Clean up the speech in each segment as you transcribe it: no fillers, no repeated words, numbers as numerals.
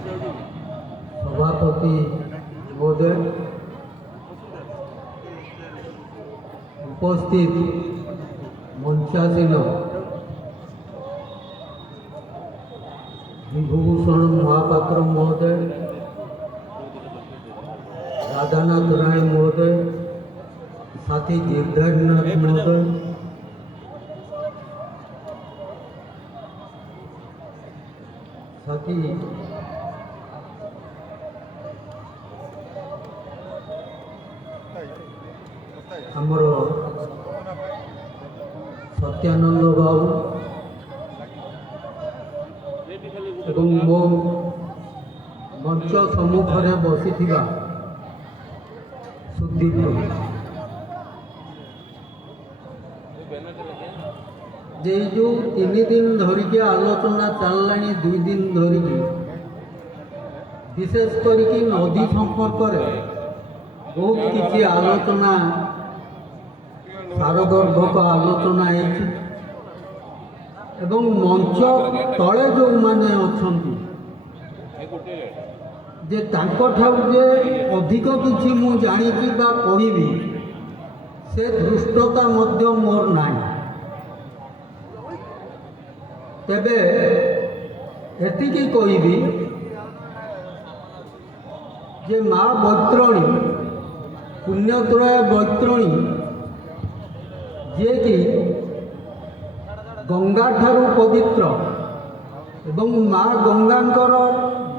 सभापति महोदय, उपस्थित मंचासीन विभूषण महापात्र महोदय, राधानाथ राय महोदय, साथी गिरधरनाथ महोदय, साथी आमर सत्यानंद बाबू एवं मो मंच सम्मुखें बसी सुदीप जे जो 3 दिन धरिकी आलोचना चलला 2 दिन धरिकी विशेष करके नदी संपर्क बहुत किसी आलोचना सारगर्भक आलोचना एवं मंच तले जो माने अछंती जे जे अधिक किसी मु जानिकी बा कहिबी से धृष्टता मध्य मोर नाही। तेबे एतिकी कहिबी जे माँ बैतरणी पुण्यत्रय बैतरणी जे कि गंगा ठारू पवित्र एवं माँ गंगांकर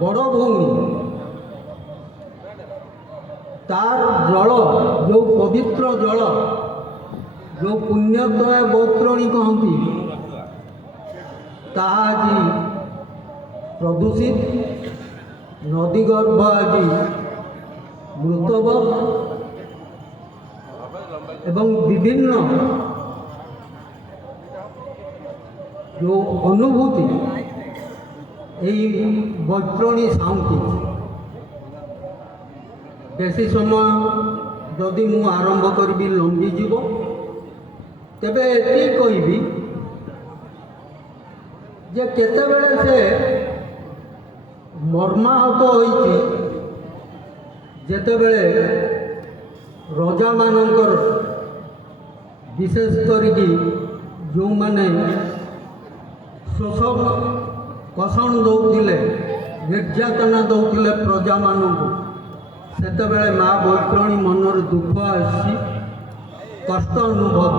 बड़ भौणी तार जल जो पवित्र जल जो पुण्यत्रय बैतरणी कहती ताहा आज प्रदूषित नदी गर्भ आज मृतब एवं विभिन्न जो अनुभूति यही बैतरणी साउंटी बेसी समय जदि मु आरंभ करी लंबी जीव तेबे एति कहबी जे केतेबेले से मर्माहत होइछि जेतेबेले रजा मानकर विशेष करके जो माने शोषक कषण दौले निर्यातना दौले प्रजा मानू सेतेबेले माँ बैतरणी मनर दुख आसी कष्ट अनुभव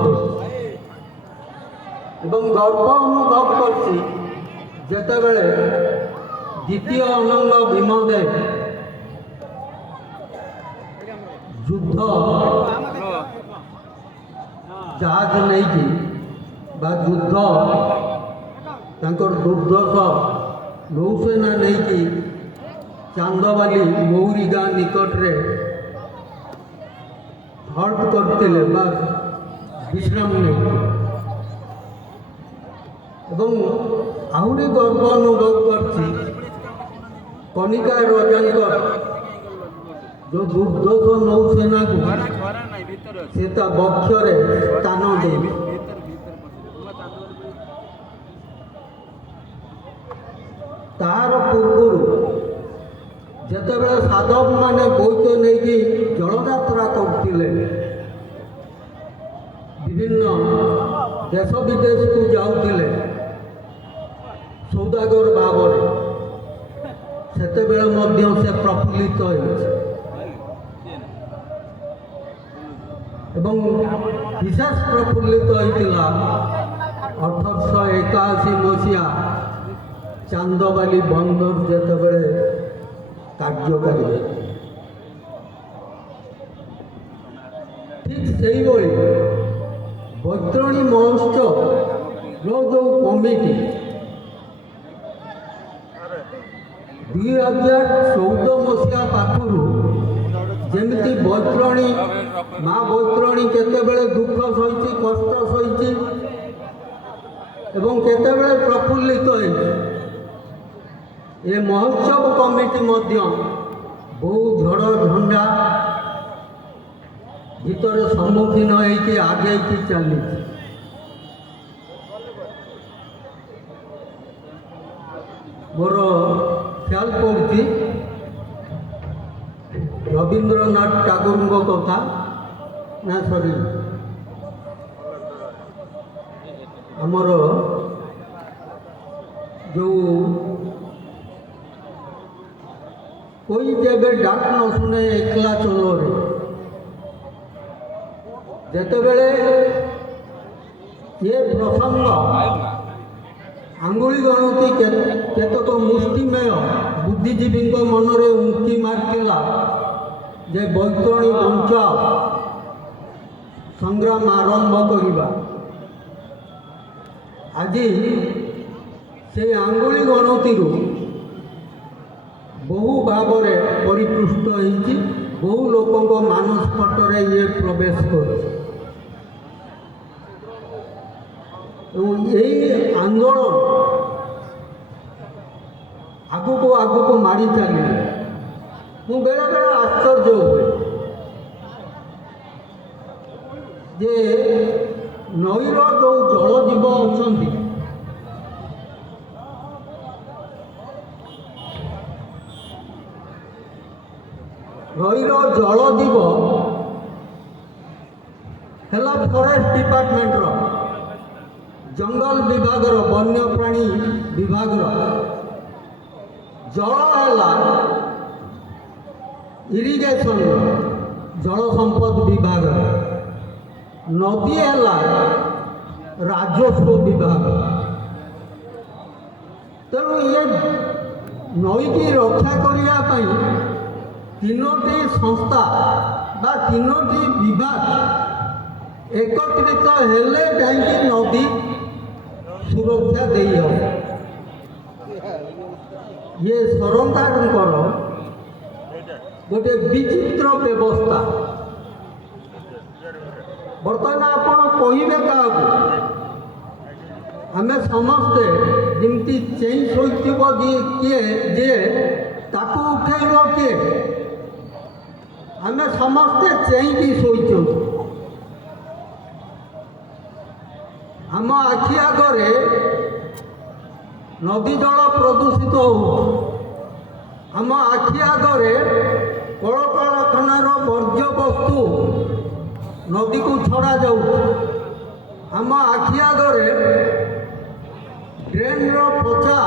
एवं गर्व अनुभव करसी जेतेबेले द्वितीय अनंग भीमदेव युद्ध जहाज नहीं कि युद्ध तांकर दुर्दश नौसेना नहीं कि चांदवाली मौरी गाँ निकट रे हल्ट करते विश्राम नहीं एवं आहरी गर्व अनुभव करছি कनिका रजांकर जो दुर्दश नौसेना को से बक्षरे स्थान दे तार पूर्व जेतेबेले साधक माने बोईत नहीं जलयात्रा करथिले विभिन्न देश विदेश को जाउथिले सौदागर भाव सेतेबेले मध्य से प्रफुल्लित होइछे एवं विशेष प्रफुल्लित होइतिला 1881 मसीहा चांदवाली बंदर जेतेबेले कार्यकारी ठीक से बैतरणी महोत्सव जो कमिटी 2014 मसीहा पाखर जमी बैतरणी माँ बैतरणी केतेबेले दुख सही कष्ट सही एवं केतेबेले प्रफुल्लित होइछे ये महोत्सव कमिटी मध्य बहु झड़ झंडा भीतर सम्मुखीन होइके आगे चली मोर ख्याल पड़े କହୁଛି ରବୀନ୍ଦ୍ରନାଥ ଟାଗୋରଙ୍କ କଥା ନା ସରି ଆମର ଯେଉଁ कोई जेबे डाक न शुणे एकला चलोरे जेतेबेले ये प्रसंग आंगुली गणति केतक मुष्टिमेय बुद्धिजीवी मनरे उंकी मार्ला जे बैतरणी बंचाओ संग्राम आरंभ करिबा आज से आंगुली गणति बहु भाव परिपृष्ट होती बहु लोकों मानस पटरे ये प्रवेश कर आंदोलन आगू आगू मारी चलिए मु बेले बेले आश्चर्य हुए जे नईर जो जलजीव अच्छा नईर जलजीव है फॉरेस्ट डिपार्टमेंट जंगल विभाग वन्यप्राणी विभाग जल है इरिगेशन जल संपद विभाग नदी है राजस्व विभाग तेणु ये नई की रक्षा करने तीनोटी संस्था बा तीनोटी विभाग एकत्रित हेले जाइए नदी सुरक्षा दे ये सरकार गोटे विचित्र व्यवस्था बर्तमान आपण कहे क्या आम समस्ते जमी चेई शोब किए जे ताकू उठेब किए आम समस्ते चेईकी शोचु आम आखि आगे नदी जल प्रदूषित हो आम आखि आगे कलकारखानार वर्ज्य वस्तु नदी को छड़ा जाऊ आम आखि आगे ड्रेन पचा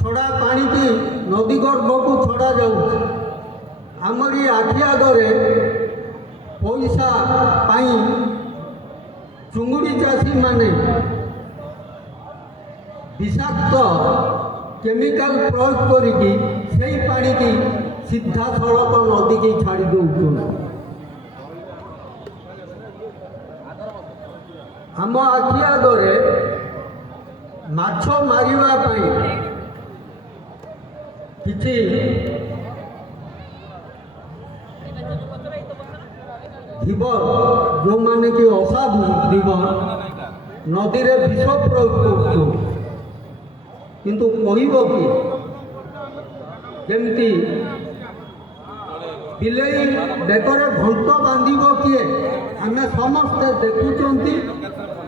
छड़ा पानी की नदी गर्भ को छड़ा जाऊ आमरी आखि आगे पैसा पाई चुंगुड़ी चाषी माने विषाक्त केमिकल प्रयोग करिकी सेही पानी की सीधा सड़क नदी की छाड़ी दौन आम आखि आगे माछ मारिबा पई किछि धीवर जो माने कि असाधु धीवर नदी रे विष प्रयोग करतु किंतु कहब कि जमती बिलई बेकर घंट बांधिब किए आम समस्ते देखुंट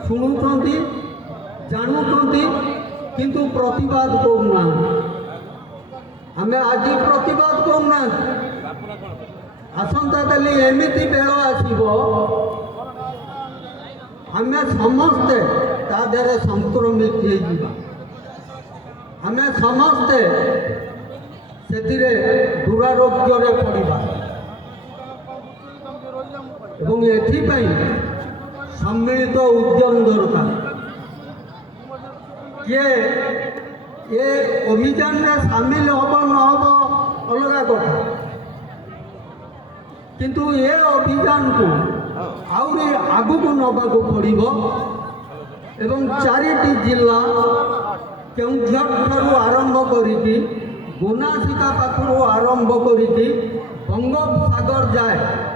शुणुंट जानुंट किंतु प्रतिवाद करूना आम आज प्रतिवाद करूना आसंता काली एमिति बेल आसीबो आम समस्ते ता देहरे संक्रमित हो आम समस्ते से दुरारोग्य पड़ा एवं एथिपाई सम्मिलित उद्यम दरकार किए ये अभियान में सामिल हम न हम अलग कथा किंतु ये अभियान को आउरी आगु को नबाक पड़ो एवं चारिटी जिला केउझर ठारू आरंभ करी गुनासिका पाखु आरंभ करी बंगोपसागर जाए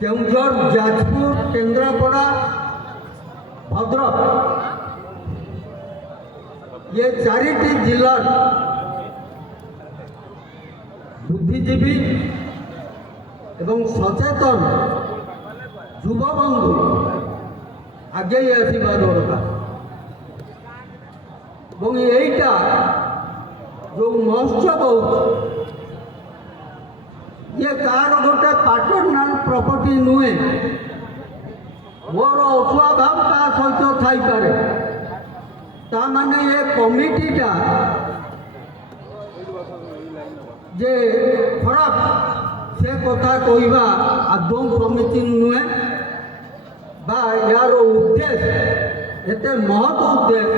केउझर जाजपुर केन्द्रापड़ा भद्रक ये चारिटी जिला बुद्धिजीवी एवं सचेतन युवबंधु आगे आसवा दरकार यहीटा जो महोत्सव हो ये कार गोटे पार्टनर प्रॉपर्टी नुहे मोर अस्वाभाव ता सहित थी पारे ता माने ये कमिटीटा जे खराब से कथा कहवा आदौ समीचीन नुहे बा यार उद्देश्य एते महत उद्देश्य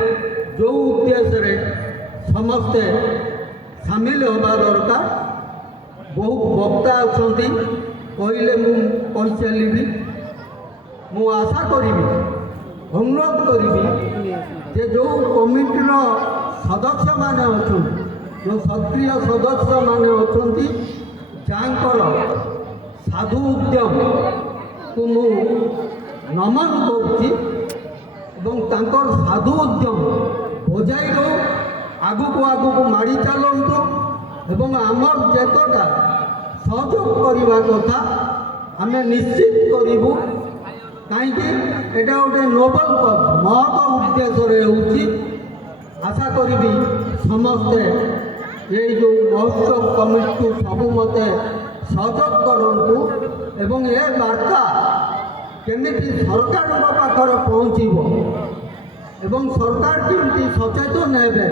जो उद्देश्य रे समस्ते सामिल होगा दरकार। बहुत वक्ता अच्छा कहले मुझे चलि मु आशा करी अनुरोध करी जे जो कमिटीर सदस्य माने अच्छा जो सक्रिय सदस्य माने अच्छा जहाँकर साधु उद्यम को मु नमन कर साधु उद्यम बजाई रो आगु को माड़ी चलतु एवं आमर जेतटा सहयोग करवा कथा आम निश्चित करूँ कहीं गोटे नोबल कज महत उद्देश्य होची आशा करी समस्ते ये जो महोत्सव कमिटी सब मते सहयोग करूँ एवं ये बार्ता केमिति सरकार पाखर पहुँचब एवं सरकार केमती सचेतन हेबे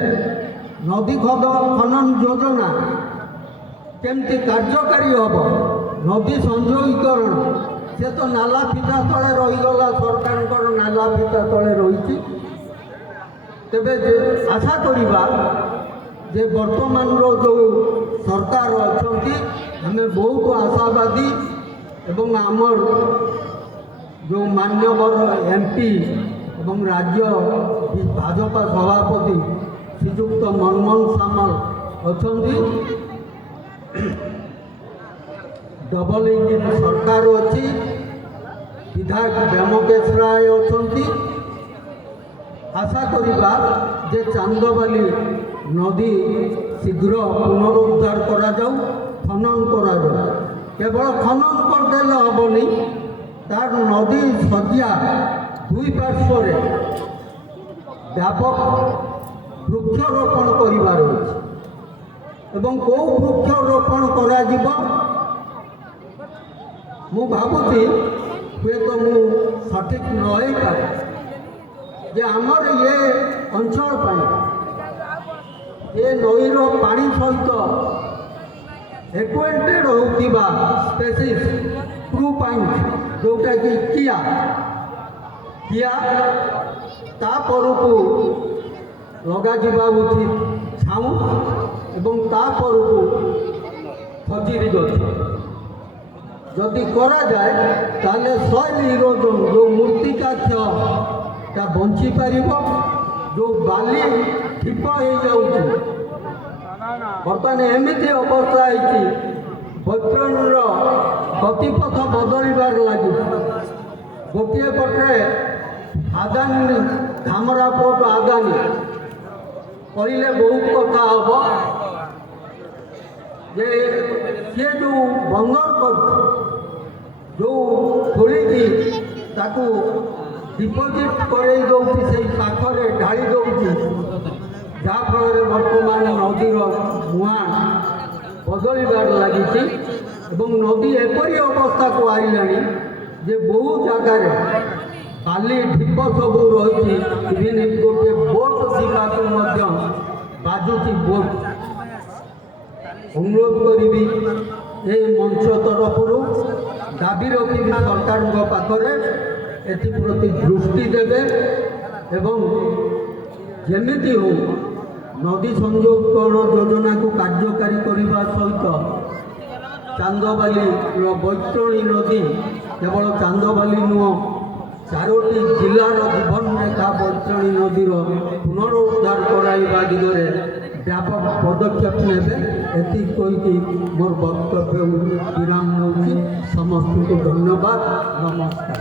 नदी खनन योजना केमती कार्यकारी हम नदी संयोगीकरण से तो नाला फिटा तले रहीगला सरकार नाला फिटा तले रही तेबे आशा करिबा जे वर्तमान रो जो सरकार अच्छी आम बहुत आशावादी एवं आमर जो मान्यवर एमपी एवं राज्य भाजपा सभापति श्रीजुक्त मनमोहन सामल अच्छा डबल इंजिन सरकार अच्छी विधायक व्योमकेश राय अच्छा आशा करिबा जे चांदबाली नदी शीघ्र पुनरुद्धार करा जाऊ खनन करा जाऊ केवल खनन करदेले हेबनी तार नदी सज्जा दुई पार्श्व व्यापक वृक्षरोपण करिबार अछि एवं को वृक्षरोपण करा जिवो मु भाबुची हुए तो मु सठिक नई पारे जे आमर ये अंचल पाई ये नईर पानी सहित एक्वेंटेड होतिबा स्पेसीज प्रू पॉइंट जोटा कि किया तापरकू लगा जिबा उचित छाऊ एवं तापरकू खजुरी गछ जदि करा जाए ताले सॉइल इरोजन जो मूर्तिका क्षय बंची पार जो बाली ठिप हो बर्तमान एमती अवस्था है बैतरणीर गतिपथ बदलबार लगी गोटे पटे आदानी धामरा पोर्ट आदानी कहले बहुत कथा हम जे सी जो बंदर कर जो खोली डिपोजिट कर पाखरे ढाई दौर जहाँफल बर्तमान नदीर मुहां बदलबार लगी नदी एपरी अवस्था को आईला जे बहु जगार बाली ढीप सब रही इवन गोटे बोट दिखा बाजुची बोट अनुरोध करी ये मंच तरफ दाबी रखी सरकार पाखरे एप्रति दृष्टि देवे एवं जमीती हो नदी संयोगकरण योजना को कार्यकारी करने सहित चांदबाली बैतरणी नदी केवल चांदबाली नुह चारोटी जिलार जीवन रेखा बैतरणी नदीर पुनरुद्धार कराइबा दिगरे व्यापक पदक्षेप नेबे एति कहि मोर वक्तव्य विराम नौछि। समस्त को धन्यवाद नमस्कार।